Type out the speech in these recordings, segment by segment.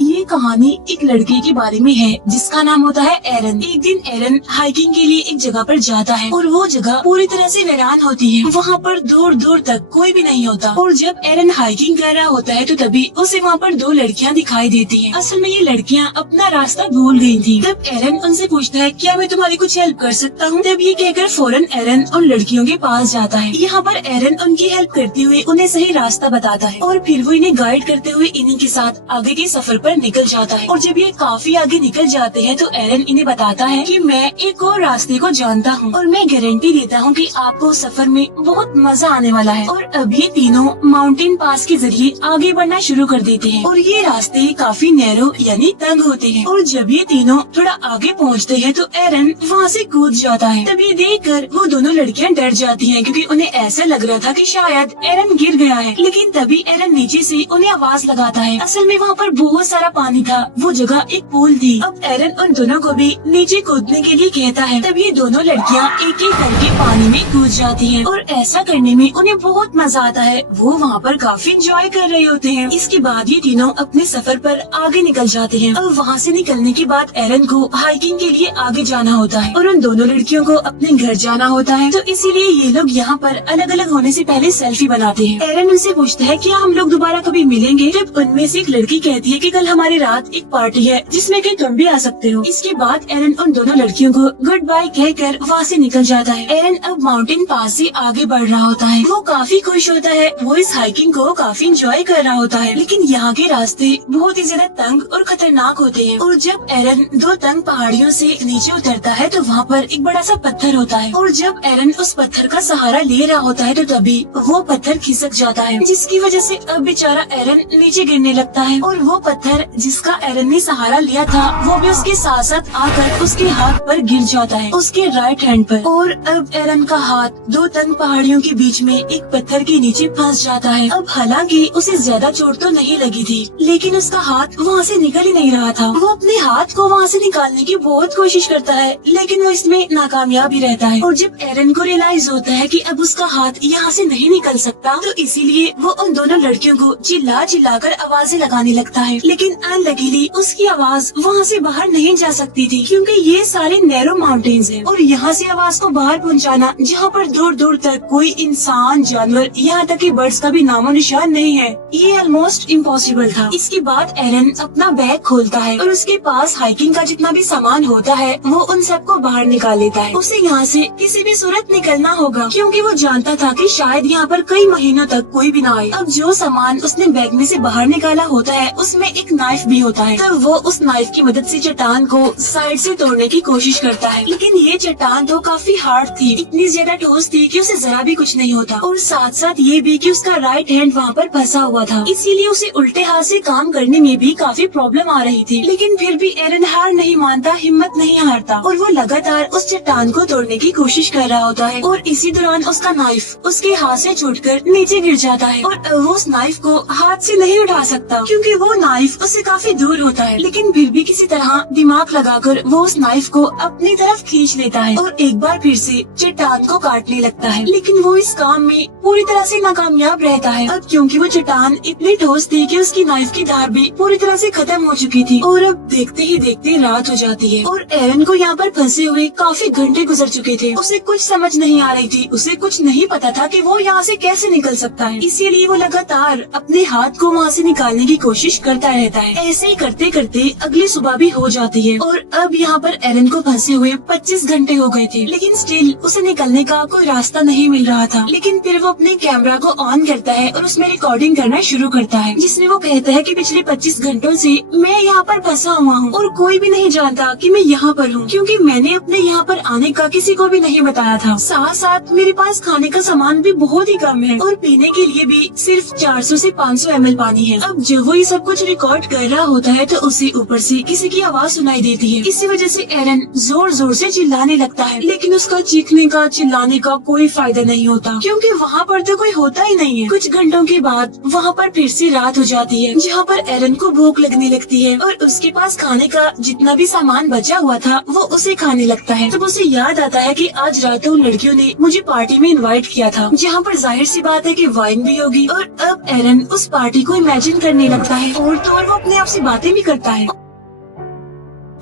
ये कहानी एक लड़के के बारे में है जिसका नाम होता है एरन। एक दिन एरन हाइकिंग के लिए एक जगह पर जाता है और वो जगह पूरी तरह से वीरान होती है। वहाँ पर दूर दूर तक कोई भी नहीं होता और जब एरन हाइकिंग कर रहा होता है तो तभी उसे वहाँ पर दो लड़कियाँ दिखाई देती हैं। असल में ये लड़कियाँ अपना रास्ता भूल गई थी। तब एरन उनसे पूछता है क्या मैं तुम्हारी कुछ हेल्प कर सकता हूँ। तब ये कहकर फौरन एरन उन लड़कियों के पास जाता है। यहाँ पर एरन उनकी हेल्प करते हुए उन्हें सही रास्ता बताता है और फिर वो इन्हें गाइड करते हुए इन्हीं के साथ आगे के सफर पर निकल जाता है। और जब ये काफी आगे निकल जाते हैं तो एरन इन्हें बताता है कि मैं एक और रास्ते को जानता हूँ और मैं गारंटी देता हूँ कि आपको सफर में बहुत मजा आने वाला है। और अब ये तीनों माउंटेन पास के जरिए आगे बढ़ना शुरू कर देते हैं और ये रास्ते काफी नैरो यानी तंग होते हैं। और जब ये तीनों थोड़ा आगे पहुँचते हैं तो एरन वहाँ से कूद जाता है। तब ये देखकर वो दोनों लड़कियाँ डर जाती हैं क्योंकि उन्हें ऐसा लग रहा था कि शायद एरन गिर गया है। लेकिन तभी एरन नीचे से उन्हें आवाज लगाता है। असल में वहाँ पर बहुत सारा पानी था। वो जगह एक पूल थी। अब एरन उन दोनों को भी नीचे कूदने के लिए कहता है। तब ये दोनों लड़कियाँ एक एक करके पानी में कूद जाती हैं और ऐसा करने में उन्हें बहुत मजा आता है। वो वहाँ पर काफी एंजॉय कर रहे होते हैं। इसके बाद ये तीनों अपने सफर पर आगे निकल जाते हैं। अब वहाँ से निकलने के बाद एरन को हाइकिंग के लिए आगे जाना होता है और उन दोनों लड़कियों को अपने घर जाना होता है। तो इसीलिए ये लोग यहाँ पर अलग अलग होने से पहले सेल्फी बनाते हैं। एरन उनसे पूछता है क्या हम लोग दोबारा कभी मिलेंगे। जब उनमें से एक लड़की कहती है कि कल हमारी रात एक पार्टी है जिसमें कि तुम भी आ सकते हो। इसके बाद एरन उन दोनों लड़कियों को गुड बाय कहकर वहाँ से निकल जाता है। एरन अब माउंटेन पास से आगे बढ़ रहा होता है। वो काफी खुश होता है। वो इस हाइकिंग को काफी एंजॉय कर रहा होता है। लेकिन यहाँ के रास्ते बहुत ही ज्यादा तंग और खतरनाक होते हैं। और जब एरन दो तंग पहाड़ियों से नीचे उतरता है तो वहाँ पर एक बड़ा सा पत्थर होता है और जब एरन उस पत्थर का सहारा ले रहा होता है तो तभी वो पत्थर खिसक जाता है जिसकी वजह से अब बेचारा एरन नीचे गिरने लगता है। और वो पत्थर जिसका एरन ने सहारा लिया था वो भी उसके साथ साथ आकर उसके हाथ पर गिर जाता है, उसके राइट हैंड पर। और अब एरन का हाथ दो तंग पहाड़ियों के बीच में एक पत्थर के नीचे फंस जाता है। अब हालांकि उसे ज्यादा चोट तो नहीं लगी थी लेकिन उसका हाथ वहाँ से निकल ही नहीं रहा था। वो अपने हाथ को वहाँ से निकालने की बहुत कोशिश करता है लेकिन वो इसमें नाकामयाब ही रहता है। और जब एरन को रियलाइज होता है कि अब उसका हाथ यहाँ से नहीं निकल सकता तो इसीलिए वो उन दोनों लड़कियों को चिल्ला चिल्ला कर आवाजें लगाने लगता है। लेकिन अनलकीली उसकी आवाज वहाँ से बाहर नहीं जा सकती थी क्योंकि ये सारे नैरो माउंटेन्स हैं और यहाँ से आवाज को बाहर पहुँचाना जहाँ पर दूर दूर तक कोई इंसान जानवर यहाँ तक कि बर्ड्स का भी नामो निशान नहीं है, ये ऑलमोस्ट इम्पॉसिबल था। इसके बाद एरन अपना बैग खोलता है और उसके पास हाइकिंग का जितना भी सामान होता है वो उन सबको बाहर निकाल लेता है। उसे यहाँ से किसी भी सूरत निकलना होगा क्योंकि वो जानता था कि शायद यहाँ पर कई महीनों तक कोई भी ना आए। अब जो सामान उसने बैग में से बाहर निकाला होता है उसमें एक नाइफ भी होता है। तब वो उस नाइफ की मदद से चट्टान को साइड से तोड़ने की कोशिश करता है लेकिन ये चट्टान तो काफी हार्ड थी, इतनी ज्यादा ठोस थी कि उसे जरा भी कुछ नहीं होता। और साथ साथ ये भी कि उसका राइट हैंड वहाँ पर फंसा हुआ था इसीलिए उसे उल्टे हाथ से काम करने में भी काफी प्रॉब्लम आ रही थी। लेकिन फिर भी एरन हार नहीं मानता, हिम्मत नहीं हारता और वो लगातार उस चट्टान को तोड़ने की कोशिश कर रहा होता है। और इसी दौरान उसका नाइफ उसके हाथ से छूटकर नीचे गिर जाता है और वो उस नाइफ को हाथ से नहीं उठा सकता क्योंकि वो नाइफ उससे काफी दूर होता है। लेकिन फिर भी किसी तरह दिमाग लगाकर वो उस नाइफ को अपनी तरफ खींच लेता है और एक बार फिर से चट्टान को काटने लगता है। लेकिन वो इस काम में पूरी तरह से नाकामयाब रहता है। अब क्योंकि वो चट्टान इतनी ठोस थी कि उसकी नाइफ की धार भी पूरी तरह से खत्म हो चुकी थी। और अब देखते ही देखते रात हो जाती है और एरन को यहाँ पर फंसे हुए काफी घंटे गुजर चुके थे। उसे कुछ समझ नहीं आ रही थी, उसे कुछ नहीं पता था कि वो यहाँ से कैसे निकल सकता है। इसीलिए वो लगातार अपने हाथ को वहाँ से निकालने की कोशिश करता रहता है। ऐसे ही करते करते अगली सुबह भी हो जाती है और अब यहाँ पर एरन को फंसे हुए 25 घंटे हो गए थे लेकिन स्टिल उसे निकलने का कोई रास्ता नहीं मिल रहा था। लेकिन फिर वो अपने कैमरा को ऑन करता है और उसमें रिकॉर्डिंग करना शुरू करता है जिसमें वो कहता है कि पिछले 25 घंटों से मैं यहाँ पर फंसा हुआ हूँ और कोई भी नहीं जानता कि मैं यहाँ पर हूँ क्योंकि मैंने अपने यहाँ पर आने का किसी को भी नहीं बताया था। साथ साथ मेरे पास खाने का सामान भी बहुत ही कम है और पीने के लिए भी सिर्फ 400 से 500 ml पानी है। अब जब वो ये सब कुछ रिकॉर्ड कर रहा होता है तो उसे ऊपर से किसी की आवाज सुनाई देती है। इसी वजह से एरन जोर जोर से चिल्लाने लगता है लेकिन उसका चीखने का चिल्लाने का कोई फायदा नहीं होता क्योंकि वहाँ पर तो कोई होता ही नहीं है। कुछ घंटों के बाद वहाँ पर फिर से रात हो जाती है जहाँ पर एरन को भूख लगने लगती है और उसके पास खाने का जितना भी सामान बचा हुआ था वो उसे खाने लगता है। तब उसे याद आता है कि आज रात उन लड़कियों ने मुझे पार्टी में इनवाइट किया था जहाँ पर जाहिर सी बात है कि वाइन भी होगी। और अब एरन उस पार्टी को इमेजिन करने लगता है और तो और वो अपने आप से बातें भी करता है।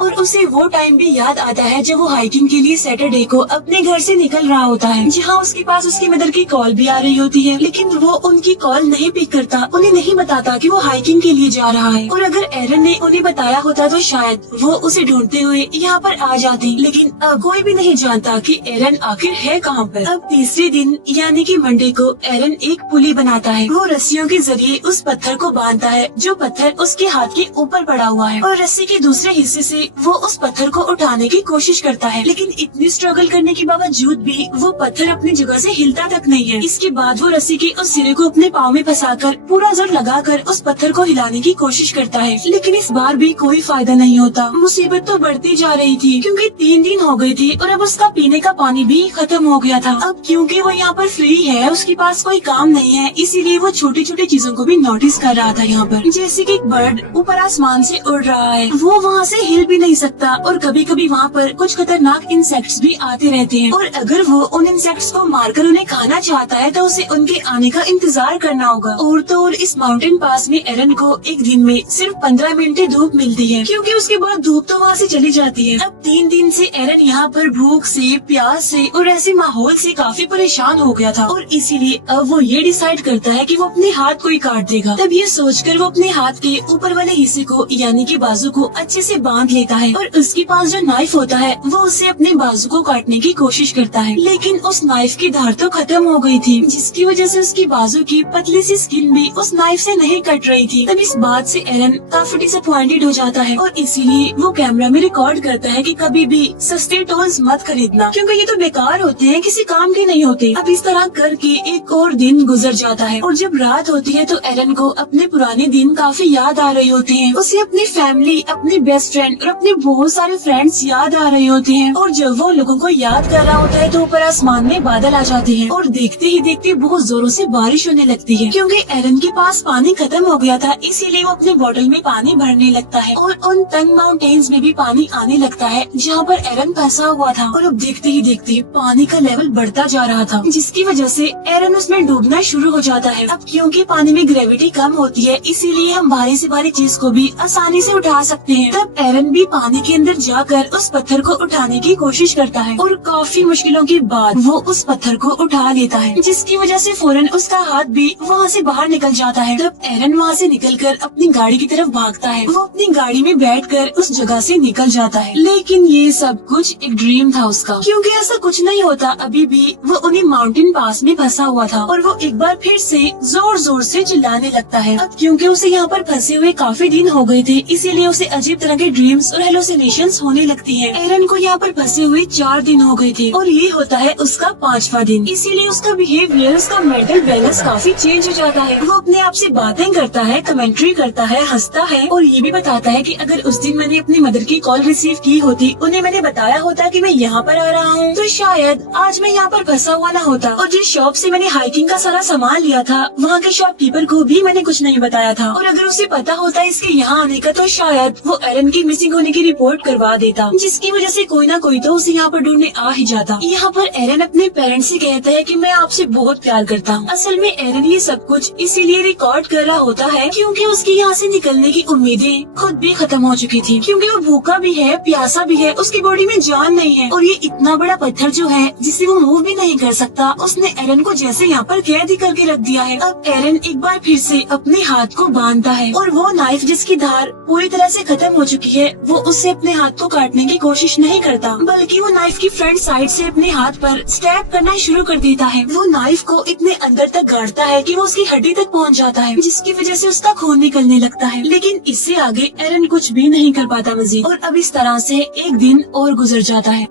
और उसे वो टाइम भी याद आता है जब वो हाइकिंग के लिए सैटरडे को अपने घर से निकल रहा होता है, जहाँ उसके पास उसकी मदर की कॉल भी आ रही होती है, लेकिन वो उनकी कॉल नहीं पिक करता, उन्हें नहीं बताता कि वो हाइकिंग के लिए जा रहा है। और अगर एरन ने उन्हें बताया होता तो शायद वो उसे ढूंढते हुए यहाँ पर आ जाती, लेकिन अब कोई भी नहीं जानता कि एरन आखिर है कहाँ पर। अब तीसरे दिन यानी कि मंडे को एरन एक पुली बनाता है। वो रस्सियों के जरिए उस पत्थर को बांधता है जो पत्थर उसके हाथ के ऊपर पड़ा हुआ है, और रस्सी के दूसरे हिस्से से वो उस पत्थर को उठाने की कोशिश करता है, लेकिन इतनी स्ट्रगल करने के बावजूद भी वो पत्थर अपनी जगह से हिलता तक नहीं है। इसके बाद वो रस्सी के उस सिरे को अपने पाँव में फंसाकर पूरा जोर लगाकर उस पत्थर को हिलाने की कोशिश करता है, लेकिन इस बार भी कोई फायदा नहीं होता। मुसीबत तो बढ़ती जा रही थी क्योंकि 3 दिन हो गए थे और अब उसका पीने का पानी भी खत्म हो गया था। अब क्योंकि वो यहाँ पर फ्री है, उसके पास कोई काम नहीं है, इसीलिए वो छोटी छोटी चीजों को भी नोटिस कर रहा था यहाँ पर, जैसे कि एक बर्ड ऊपर आसमान से उड़ रहा है, वो वहाँ से हिल भी नहीं सकता, और कभी कभी वहाँ पर कुछ खतरनाक इंसेक्ट्स भी आते रहते हैं, और अगर वो उन इंसेक्ट्स को मारकर उन्हें खाना चाहता है तो उसे उनके आने का इंतजार करना होगा। और तो और इस माउंटेन पास में एरन को एक दिन में सिर्फ 15 मिनट धूप मिलती है, क्योंकि उसके बाद धूप तो वहाँ से चली जाती है। अब 3 दिन से एरन यहाँ पर भूख से, प्यास से और ऐसे माहौल से काफी परेशान हो गया था, और इसीलिए अब वो ये डिसाइड करता है कि वो अपने हाथ को ही काट देगा। तब ये सोचकर वो अपने हाथ के ऊपर वाले हिस्से को यानी कि बाजू को अच्छे से बांध लेता है, और उसके पास जो नाइफ होता है वो उससे अपने बाजू को काटने की कोशिश करता है, लेकिन उस नाइफ की धार तो खत्म हो गई थी, जिसकी वजह से उसकी बाजू की पतली सी स्किन भी उस नाइफ से नहीं कट रही थी। तब इस बात से एरन काफी डिसअपॉइंटेड हो जाता है, और इसीलिए वो कैमरा में रिकॉर्ड करता है कि कभी भी सस्ते टॉयज मत खरीदना, क्योंकि ये तो बेकार होते हैं, किसी काम के नहीं होते। अब इस तरह करके एक और दिन गुजर जाता है, और जब रात होती है तो एरन को अपने पुराने दिन काफी याद आ रही होती है। उसे अपनी फैमिली, अपने बेस्ट फ्रेंड और अपने बहुत सारे फ्रेंड्स याद आ रहे होते हैं, और जब वो लोगों को याद कर रहा होता है तो ऊपर आसमान में बादल आ जाते हैं, और देखते ही देखते बहुत जोरों से बारिश होने लगती है। क्योंकि एरन के पास पानी खत्म हो गया था, इसीलिए वो अपने बोतल में पानी भरने लगता है, और उन तंग माउंटेन्स में भी पानी आने लगता है जहाँ पर एरन फंसा हुआ था। और अब देखते ही देखते पानी का लेवल बढ़ता जा रहा था, जिसकी वजह से एरन उसमें डूबना शुरू हो जाता है। अब क्योंकि पानी में ग्रेविटी कम होती है, इसीलिए हम भारी से भारी चीज को भी आसानी से उठा सकते हैं। तब एरन भी पानी के अंदर जाकर उस पत्थर को उठाने की कोशिश करता है, और काफी मुश्किलों के बाद वो उस पत्थर को उठा लेता है, जिसकी वजह से फौरन उसका हाथ भी वहाँ से बाहर निकल जाता है। तब एरन वहाँ से निकलकर अपनी गाड़ी की तरफ भागता है। वो अपनी गाड़ी में बैठकर उस जगह से निकल जाता है, लेकिन ये सब कुछ एक ड्रीम था उसका, क्योंकि ऐसा कुछ नहीं होता। अभी भी वो उन्हीं माउंटेन पास में फंसा हुआ था, और वो एक बार फिर से जोर जोर से चिल्लाने लगता है। अब क्योंकि उसे यहाँ पर फंसे हुए काफी दिन हो गए थे, इसीलिए उसे अजीब तरह के ड्रीम्स और हेलुसिनेशंस होने लगती है। एरन को यहाँ पर फंसे हुए 4 दिन हो गए थे, और ये होता है उसका 5वां दिन, इसीलिए उसका बिहेवियर, उसका मेंटल बैलेंस काफी चेंज हो जाता है। वो अपने आप से बातें करता है, कमेंट्री करता है, हंसता है, और ये भी बताता है कि अगर उस दिन मैंने अपनी मदर की कॉल रिसीव की होती, उन्हें मैंने बताया होता कि मैं यहाँ पर आ रहा हूँ, तो शायद आज मैं यहाँ पर फंसा हुआ न होता। और जिस शॉप से मैंने हाइकिंग का सारा सामान लिया था, वहाँ के शॉपकीपर को भी मैंने कुछ नहीं बताया था, और अगर उसे पता होता इसके यहाँ आने का तो शायद वो एरन की मिसिंग होने की रिपोर्ट करवा देता, जिसकी वजह से कोई ना कोई तो उसे यहाँ पर ढूंढने आ ही जाता। यहाँ पर एरन अपने पेरेंट्स से कहता है कि मैं आपसे बहुत प्यार करता हूँ। असल में एरन ये सब कुछ इसीलिए रिकॉर्ड कर रहा होता है क्योंकि उसकी यहाँ से निकलने की उम्मीदें खुद भी खत्म हो चुकी थी, क्योंकि वो भूखा भी है, प्यासा भी है, उसकी बॉडी में जान नहीं है, और ये इतना बड़ा पत्थर जो है जिसे वो मूव भी नहीं कर सकता, उसने एरन को जैसे यहाँ पर कैद ही करके रख दिया है। अब एरन एक बार फिर से अपने हाथ को बांधता है, और वो नाइफ जिसकी धार पूरी तरह से खत्म हो चुकी है, वो उससे अपने हाथ को काटने की कोशिश नहीं करता, बल्कि वो नाइफ की फ्रंट साइड से अपने हाथ पर स्टैब करना शुरू कर देता है। वो नाइफ को इतने अंदर तक गाड़ता है कि वो उसकी हड्डी तक पहुंच जाता है, जिसकी वजह से उसका खून निकलने लगता है। लेकिन इससे आगे एरन कुछ भी नहीं कर पाता मजीद, और अब इस तरह से एक दिन और गुजर जाता है।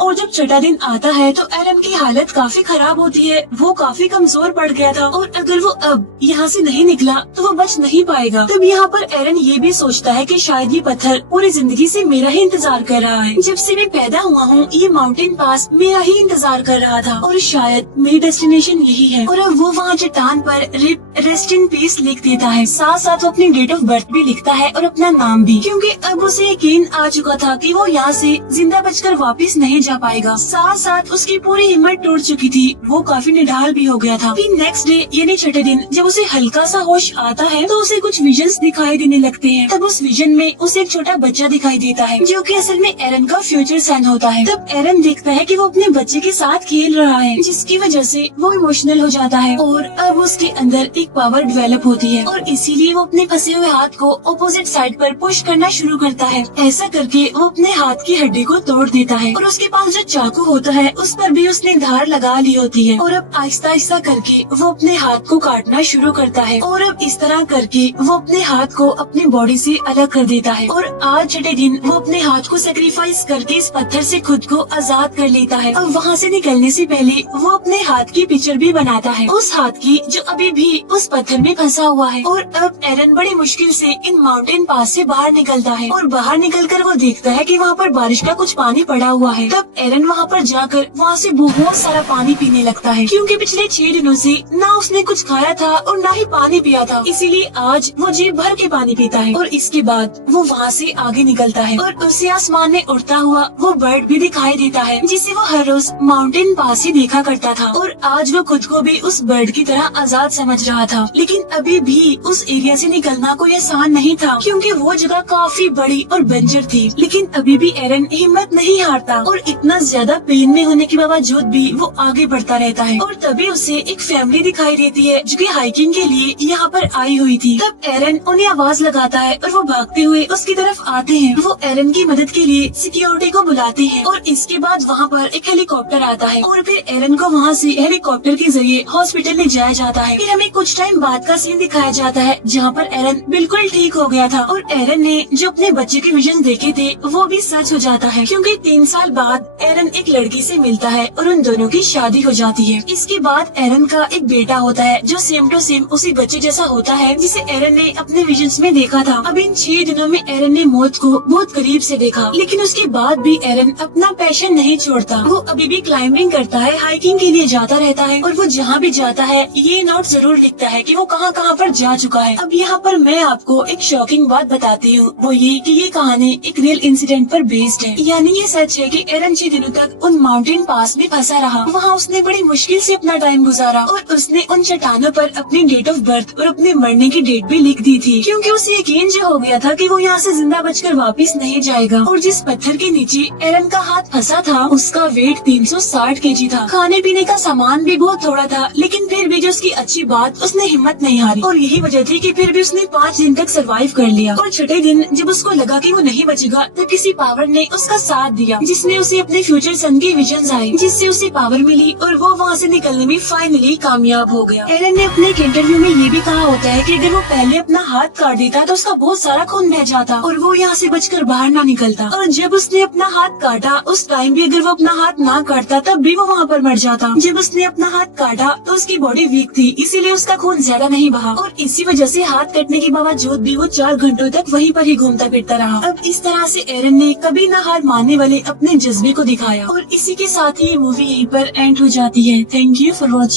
और जब छठा दिन आता है तो एरन की हालत काफी खराब होती है, वो काफी कमजोर पड़ गया था, और अगर वो अब यहाँ से नहीं निकला तो वो बच नहीं पाएगा। तब यहाँ पर एरन ये भी सोचता है कि शायद ये पत्थर पूरी जिंदगी से मेरा ही इंतजार कर रहा है। जब से मैं पैदा हुआ हूँ ये माउंटेन पास मेरा ही इंतजार कर रहा था, और शायद मेरी डेस्टिनेशन यही है। और अब वो वहाँ चट्टान पर रिप रेस्ट इन पीस लिख देता है, साथ साथ वो अपनी डेट ऑफ बर्थ भी लिखता है और अपना नाम भी, क्योंकि अब उसे यकीन आ चुका था कि वो यहाँ से जिंदा बचकर वापस नहीं जा पाएगा। साथ साथ उसकी पूरी हिम्मत टूट चुकी थी, वो काफी निढाल भी हो गया था। फिर नेक्स्ट डे यानी छठे दिन जब उसे हल्का सा होश आता है तो उसे कुछ विजन्स दिखाई देने लगते हैं। तब उस विजन में उसे एक छोटा बच्चा दिखाई देता है जो कि असल में एरन का फ्यूचर सन होता है। तब एरन देखता है कि वो अपने बच्चे के साथ खेल रहा है, जिसकी वजह से वो इमोशनल हो जाता है और अब उसके अंदर एक पावर डेवलप होती है और इसीलिए वो अपने फंसे हुए हाथ को ऑपोजिट साइड पर पुश करना शुरू करता है। ऐसा करके वो अपने हाथ की हड्डी को तोड़ देता है और उसके पास जो चाकू होता है उस पर भी उसने धार लगा ली होती है और अब आहिस्ता आहिस्ता करके वो अपने हाथ को काटना शुरू करता है और अब इस तरह करके वो अपने हाथ को अपनी बॉडी से अलग कर देता है और आज छठे दिन वो अपने हाथ को सेक्रीफाइस करके इस पत्थर से खुद को आजाद कर लेता है। और वहाँ से निकलने से पहले वो अपने हाथ की पिक्चर भी बनाता है, उस हाथ की जो अभी भी उस पत्थर में फंसा हुआ है। और अब एरन बड़ी मुश्किल से इन माउंटेन पास से बाहर निकलता है और बाहर निकलकर वो देखता है कि वहाँ पर बारिश का कुछ पानी पड़ा हुआ है। तब एरन वहाँ पर जाकर वहाँ से बहुत सारा पानी पीने लगता है, क्योंकि पिछले 6 दिनों से ना उसने कुछ खाया था और ना ही पानी पिया था, इसीलिए आज वो जी भर के पानी पीता है। और इसके बाद वो वहाँ से आगे निकलता है और उसे आसमान में उड़ता हुआ वो बर्ड भी दिखाई देता है, जिसे वो हर रोज माउंटेन पास ही देखा करता था। और आज वो खुद को भी उस बर्ड की तरह आजाद समझ रहा था, लेकिन अभी भी उस एरिया से निकलना कोई आसान नहीं था, क्योंकि वो जगह काफी बड़ी और बंजर थी। लेकिन अभी भी एरन हिम्मत नहीं हारता और इतना ज्यादा पेन में होने के बावजूद भी वो आगे बढ़ता रहता है। और तभी उसे एक फैमिली दिखाई देती है जो कि हाइकिंग के लिए यहाँ पर आई हुई थी। तब एरन उन्हें आवाज लगाता है और वो भागते हुए उसकी तरफ आते हैं। वो एरन की मदद के लिए सिक्योरिटी को बुलाते हैं और इसके बाद वहाँ पर एक हेलीकॉप्टर आता है और फिर एरन को वहाँ से हेलीकॉप्टर के जरिए हॉस्पिटल ले जाया जाता है। फिर हमें कुछ टाइम बाद का सीन दिखाया जाता है जहाँ पर एरन बिल्कुल ठीक हो गया था और एरन ने जो अपने बच्चे के विजन देखे थे वो भी सच हो जाता है, क्योंकि 3 साल बाद एरन एक लड़की से मिलता है और उन दोनों की शादी हो जाती है। इसके बाद एरन का एक बेटा होता है जो सेम टू सेम उसी बच्चे जैसा होता है जिसे एरन ने अपने विजन्स में देखा था। अब इन 6 दिनों में एरन ने मौत को बहुत करीब से देखा, लेकिन उसके बाद भी एरन अपना पैशन नहीं छोड़ता। वो अभी भी क्लाइंबिंग करता है, हाइकिंग के लिए जाता रहता है और वो जहाँ भी जाता है ये नोट जरूर लिखता है कि वो कहाँ कहाँ पर जा चुका है। अब यहाँ पर मैं आपको एक शॉकिंग बात बताती हूँ, वो ये कि ये कहानी एक रियल इंसिडेंट पर बेस्ड है। यानी ये सच है कि एरन 6 दिनों तक उन माउंटेन पास में फंसा रहा। वहाँ उसने बड़ी मुश्किल से अपना टाइम गुजारा और उसने उन चट्टानों पर अपनी डेट ऑफ बर्थ और अपने मरने की डेट भी लिख दी थी, क्योंकि उसे यकीन जो हो गया था कि वो यहाँ से जिंदा बचकर वापस नहीं जाएगा। और जिस पत्थर के नीचे एरन का हाथ फंसा था उसका वेट 360 kg था। खाने पीने का सामान भी बहुत थोड़ा था, लेकिन फिर भी जो उसकी अच्छी बात उसने हिम्मत नहीं हारी और यही वजह थी कि फिर भी उसने 5 दिन तक सरवाइव कर लिया। और छठे दिन जब उसको लगा कि वो नहीं बचेगा तो किसी पावर ने उसका साथ दिया, जिसमें उसे अपने फ्यूचर सन की विजन्स आए, जिससे उसे पावर मिली और वो वहाँ से निकलने में फाइनली कामयाब हो गया। एरन ने अपने एक इंटरव्यू में ये भी कहा होता है कि अगर वो पहले अपना हाथ काट देता तो उसका बहुत सारा खून बह जाता और वो यहाँ से बचकर बाहर ना निकलता। और जब उसने अपना हाथ काटा उस टाइम भी अगर वो अपना हाथ ना काटता तब भी वो वहाँ पर मर जाता। जब उसने अपना हाथ काटा तो उसकी बॉडी वीक थी, इसीलिए उसका खून ज्यादा नहीं बहा और इसी वजह से हाथ कटने के बावजूद भी वो 4 घंटों तक वहीं पर ही घूमता फिरता रहा। अब इस तरह से एरन ने कभी न हार मानने वाले अपने जज्बे को दिखाया और इसी के साथ ही ये मूवी यहीं पर एंड हो जाती है। Thank you for watching.